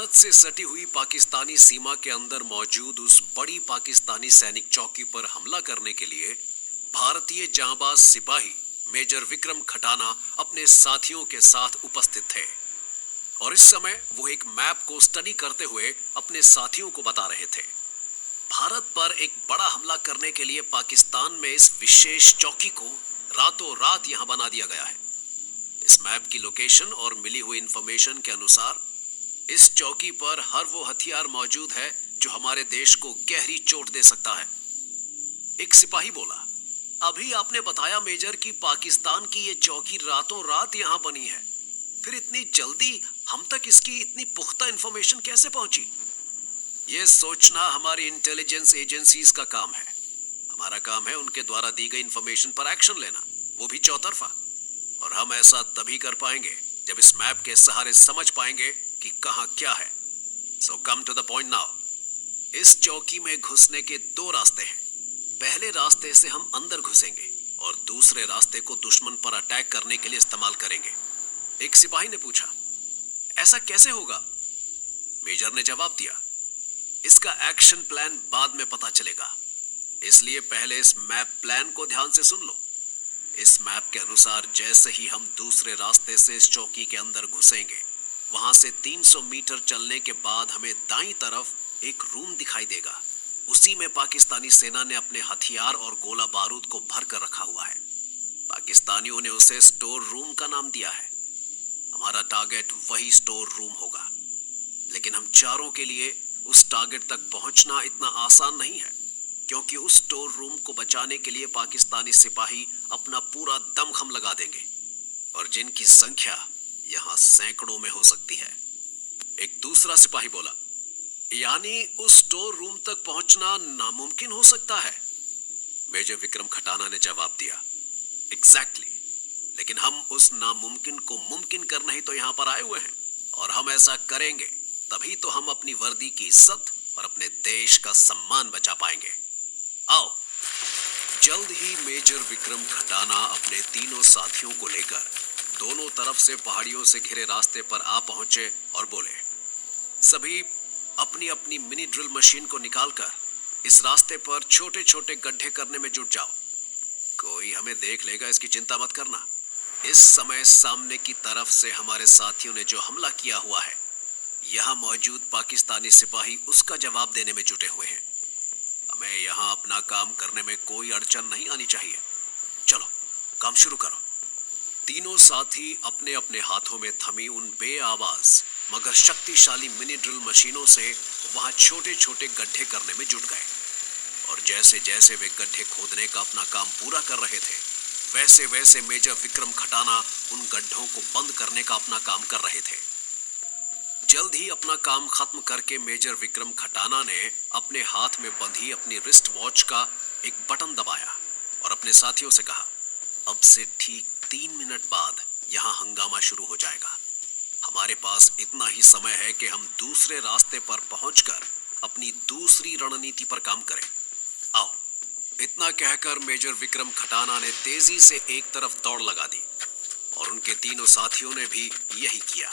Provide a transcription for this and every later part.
भारत से सटी हुई पाकिस्तानी सीमा के अंदर मौजूद उस बड़ी पाकिस्तानी सैनिक चौकी पर हमला करने के लिए भारतीय जांबाज सिपाही मेजर विक्रम खटाना अपने साथियों के साथ उपस्थित थे और इस समय वो एक मैप को स्टडी करते हुए अपने साथियों को बता रहे थे। भारत पर एक बड़ा हमला करने के लिए पाकिस्तान में इस विशेष चौकी को रातों रात यहां बना दिया गया है। इस मैप की लोकेशन और मिली हुई इंफॉर्मेशन के अनुसार इस चौकी पर हर वो हथियार मौजूद है जो हमारे देश को गहरी चोट दे सकता है। एक सिपाही बोला, अभी आपने बताया मेजर कि पाकिस्तान की ये चौकी रातों रात यहां बनी है, फिर इतनी जल्दी हम तक इसकी इतनी पुख्ता इंफॉर्मेशन कैसे पहुंची? ये सोचना हमारी इंटेलिजेंस एजेंसीज का काम है। हमारा काम है उनके द्वारा दी गई इंफॉर्मेशन पर एक्शन लेना, वो भी चौतरफा। और हम ऐसा तभी कर पाएंगे जब इस मैप के सहारे समझ पाएंगे कि कहां क्या है। So come to the point now. इस चौकी में घुसने के दो रास्ते हैं। पहले रास्ते से हम अंदर घुसेंगे और दूसरे रास्ते को दुश्मन पर अटैक करने के लिए इस्तेमाल करेंगे। एक सिपाही ने पूछा, ऐसा कैसे होगा? मेजर ने जवाब दिया, इसका एक्शन प्लान बाद में पता चलेगा, इसलिए पहले इस मैप प्लान को ध्यान से सुन लो। इस मैप के अनुसार जैसे ही हम दूसरे रास्ते से इस चौकी के अंदर घुसेंगे, वहां से 300 मीटर चलने के बाद हमें दाईं तरफ एक रूम दिखाई देगा। उसी में पाकिस्तानी सेना ने अपने हथियार और गोला बारूद को भर कर रखा हुआ है। पाकिस्तानियों ने उसे स्टोर रूम का नाम दिया है। हमारा टारगेट वही स्टोर रूम होगा, लेकिन हम चारों के लिए उस टारगेट तक पहुंचना इतना आसान नहीं है, क्योंकि उस स्टोर रूम को बचाने के लिए पाकिस्तानी सिपाही अपना पूरा दमखम लगा देंगे और जिनकी संख्या यहां सैकड़ों में हो सकती है। एक दूसरा सिपाही बोला, यानी उस स्टोर रूम तक पहुंचना नामुमकिन हो सकता है? मेजर विक्रम खटाना ने जवाब दिया, एग्जैक्टली। लेकिन हम उस नामुमकिन को मुमकिन करने ही तो यहां पर आए हुए हैं, और हम ऐसा करेंगे तभी तो हम अपनी वर्दी की इज्जत और अपने देश का सम्मान बचा पाएंगे। आओ। जल्द ही मेजर विक्रम खटाना अपने तीनों साथियों को लेकर दोनों तरफ से पहाड़ियों से घिरे रास्ते पर आ पहुंचे और बोले, सभी अपनी अपनी मिनी ड्रिल मशीन को निकालकर इस रास्ते पर छोटे छोटे गड्ढे करने में जुट जाओ। कोई हमें देख लेगा, इसकी चिंता मत करना। इस समय सामने की तरफ से हमारे साथियों ने जो हमला किया हुआ है, यहां मौजूद पाकिस्तानी सिपाही उसका जवाब देने में जुटे हुए हैं। हमें यहां अपना काम करने में कोई अड़चन नहीं आनी चाहिए। चलो काम शुरू करो। तीनों साथी अपने अपने हाथों में थमी उन बेआवाज मगर शक्तिशाली मिनी ड्रिल मशीनों से वहां छोटे छोटे गड्ढे करने में जुट गए। और जैसे जैसे वे गड्ढे खोदने का अपना काम पूरा कर रहे थे, वैसे वैसे मेजर विक्रम खटाना उन गड्ढों को बंद करने का अपना काम कर रहे थे। जल्द ही अपना काम खत्म करके मेजर विक्रम खटाना ने अपने हाथ में बंधी अपनी रिस्ट वॉच का एक बटन दबाया और अपने साथियों से कहा, अब से ठीक 3 मिनट बाद यहां हंगामा शुरू हो जाएगा। हमारे पास इतना ही समय है कि हम दूसरे रास्ते पर पहुंचकर अपनी दूसरी रणनीति पर काम करें। आओ। इतना कहकर मेजर विक्रम खटाना ने तेजी से एक तरफ दौड़ लगा दी और उनके तीनों साथियों ने भी यही किया।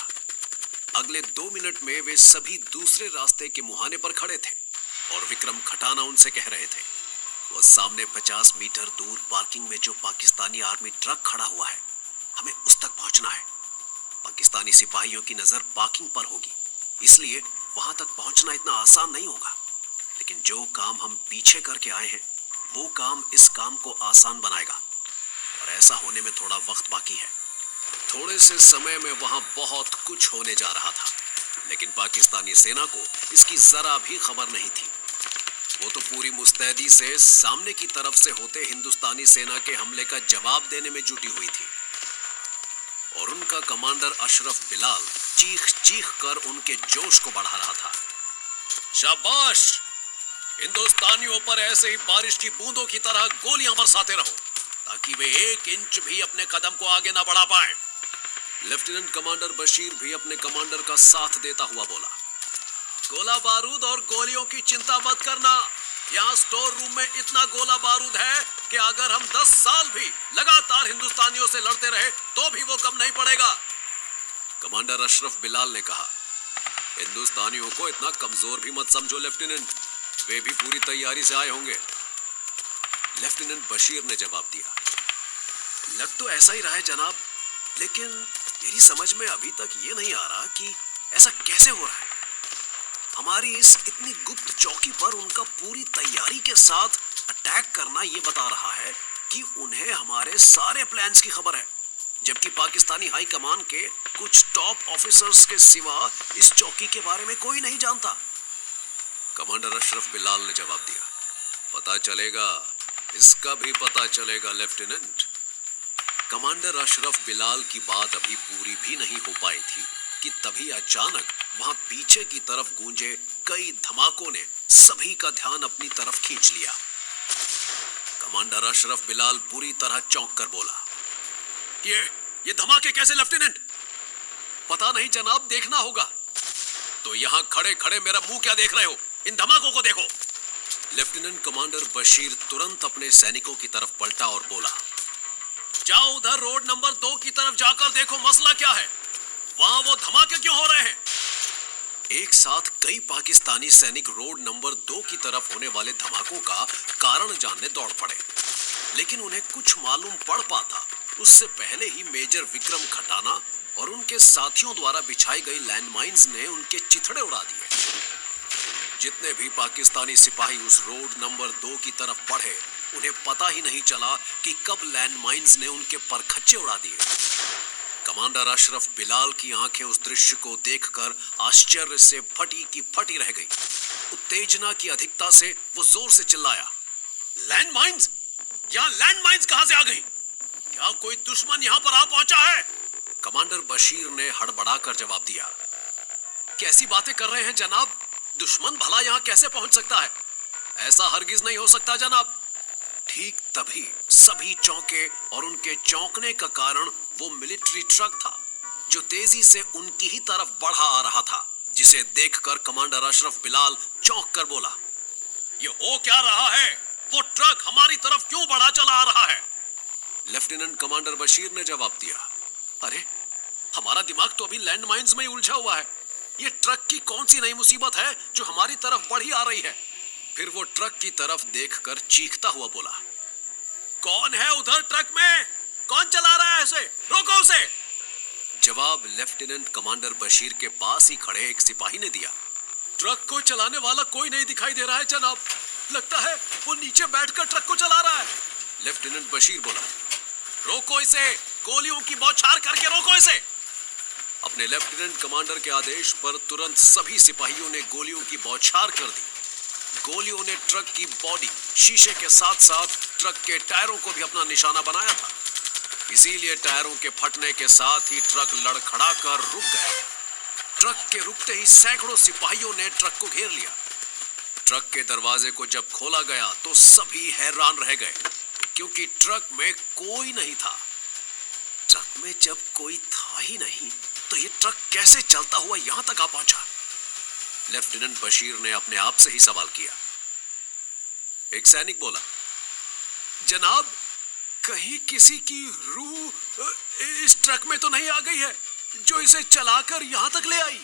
अगले 2 मिनट में वे सभी दूसरे रास्ते के मुहाने पर खड़े थे और विक्रम खटाना उनसे कह रहे थे, वो सामने 50 मीटर दूर पार्किंग में जो पाकिस्तानी आर्मी ट्रक खड़ा हुआ है, हमें उस तक पहुंचना है। पाकिस्तानी सिपाहियों की नजर पार्किंग पर होगी, इसलिए वहां तक पहुंचना इतना आसान नहीं होगा। लेकिन जो काम हम पीछे करके आए हैं, वो काम इस काम को आसान बनाएगा और ऐसा होने में थोड़ा वक्त बाकी है। थोड़े से समय में वहां बहुत कुछ होने जा रहा था, लेकिन पाकिस्तानी सेना को इसकी जरा भी खबर नहीं थी। वो तो पूरी मुस्तैदी से सामने की तरफ से होते हिंदुस्तानी सेना के हमले का जवाब देने में जुटी हुई थी और उनका कमांडर अशरफ बिलाल चीख चीख कर उनके जोश को बढ़ा रहा था। शाबाश! हिंदुस्तानियों पर ऐसे ही बारिश की बूंदों की तरह गोलियां बरसाते रहो, ताकि वे 1 इंच भी अपने कदम को आगे ना बढ़ा पाए। लेफ्टिनेंट कमांडर बशीर भी अपने कमांडर का साथ देता हुआ बोला, गोला बारूद और गोलियों की चिंता मत करना। यहाँ स्टोर रूम में इतना गोला बारूद है कि अगर हम 10 साल भी लगातार हिंदुस्तानियों से लड़ते रहे तो भी वो कम नहीं पड़ेगा। कमांडर अशरफ बिलाल ने कहा, हिंदुस्तानियों को इतना कमजोर भी मत समझो लेफ्टिनेंट, वे भी पूरी तैयारी से आए होंगे। लेफ्टिनेंट बशीर ने जवाब दिया। लग तो ऐसा ही रहा है जनाब, लेकिन मेरी समझ में अभी तक ये नहीं आ रहा कि ऐसा कैसे हो रहा है। हमारी इस इतनी गुप्त चौकी पर उनका पूरी तैयारी के साथ अटैक करना ये बता रहा है कि उन्हें हमारे सारे प्लान्स की खबर है, जबकि पाकिस्तानी हाई कमान के कुछ टॉप ऑफिसर्स के सिवा इस चौकी के बारे में कोई नहीं जानता। कमांडर अशरफ बिलाल ने जवाब दिया। पता चलेगा, इसका भी पता चलेगा लेफ्टिनेंट। कमांडर अशरफ बिलाल की बात अभी पूरी भी नहीं हो पाई थी कि तभी अचानक वहां पीछे की तरफ गूंजे कई धमाकों ने सभी का ध्यान अपनी तरफ खींच लिया। कमांडर अशरफ बिलाल बुरी तरह चौंक कर बोला, ये धमाके कैसे लेफ्टिनेंट? पता नहीं जनाब, देखना होगा। तो यहां खड़े खड़े मेरा मुंह क्या देख रहे हो? इन धमाकों को देखो। लेफ्टिनेंट कमांडर बशीर तुरंत अपने सैनिकों की तरफ पलटा और बोला, जाओ उधर रोड नंबर 2 की तरफ जाकर देखो मसला क्या है, वहां वो धमाके क्यों हो रहे हैं। एक साथ कई पाकिस्तानी सैनिक रोड नंबर 2 की तरफ होने वाले धमाकों का कारण जानने दौड़ पड़े, लेकिन उन्हें कुछ मालूम पड़ पाता उससे पहले ही मेजर विक्रम खटाना और उनके साथियों द्वारा बिछाई गई लैंडमाइंस ने उनके चिथड़े उड़ा दिए। जितने भी पाकिस्तानी सिपाही उस रोड नंबर 2 की तरफ बढ़े, उन्हें पता ही नहीं चला कि कब लैंडमाइंस ने उनके परखच्चे उड़ा दिए। कमांडर अशरफ बिलाल की आंखें उस दृश्य को देखकर आश्चर्य से फटी की फटी रह गई। उत्तेजना की अधिकता से वो जोर से चिल्लाया, लैंडमाइंस? यहाँ लैंडमाइंस कहां से आ गई? क्या कोई दुश्मन यहाँ पर आ पहुंचा है? कमांडर बशीर ने हड़बड़ाकर जवाब दिया, कैसी बातें कर रहे हैं जनाब? दुश्मन भला यहाँ कैसे पहुंच सकता है? ऐसा हरगिज नहीं हो सकता जनाब। ठीक तभी सभी चौंके और उनके चौंकने का कारण वो मिलिट्री ट्रक था जो तेजी से उनकी ही तरफ बढ़ा आ रहा था, जिसे देखकर कमांडर अशरफ बिलाल चौंक कर बोला, ये हो क्या रहा है? वो ट्रक हमारी तरफ क्यों बढ़ा चला आ रहा है? लेफ्टिनेंट कमांडर बशीर ने जवाब दिया, अरे हमारा दिमाग तो अभी लैंडमाइंस में ही उलझा हुआ है। ये ट्रक की कौन सी नई मुसीबत है जो हमारी तरफ बढ़ी आ रही है? फिर वो ट्रक की तरफ देखकर चीखता हुआ बोला, कौन है उधर ट्रक में? कौन चला रहा है इसे? रोको उसे। जवाब लेफ्टिनेंट कमांडर बशीर के पास ही खड़े एक सिपाही ने दिया, ट्रक को चलाने वाला कोई नहीं दिखाई दे रहा है जनाब, लगता है वो नीचे बैठकर ट्रक को चला रहा है। लेफ्टिनेंट बशीर बोला, रोको इसे, गोलियों की बौछार करके रोको इसे। अपने लेफ्टिनेंट कमांडर के आदेश पर तुरंत सभी सिपाहियों ने गोलियों की बौछार कर दी। गोलियों ने ट्रक की बॉडी, शीशे के साथ साथ ट्रक के टायरों को भी अपना निशाना बनाया था। इसीलिए टायरों के फटने के साथ ही ट्रक लड़खड़ा कर रुक गया। ट्रक के रुकते ही सैकड़ों सिपाहियों ने ट्रक को घेर लिया। ट्रक के दरवाजे को जब खोला गया तो सभी हैरान रह गए, क्योंकि ट्रक में कोई नहीं था। ट्रक में जब कोई था ही नहीं तो ये ट्रक कैसे चलता हुआ यहां तक आ पहुंचा? लेफ्टिनेंट बशीर ने अपने आप से ही सवाल किया। एक सैनिक बोला, जनाब कहीं किसी की रूह इस ट्रक में तो नहीं आ गई है जो इसे चलाकर यहां तक ले आई?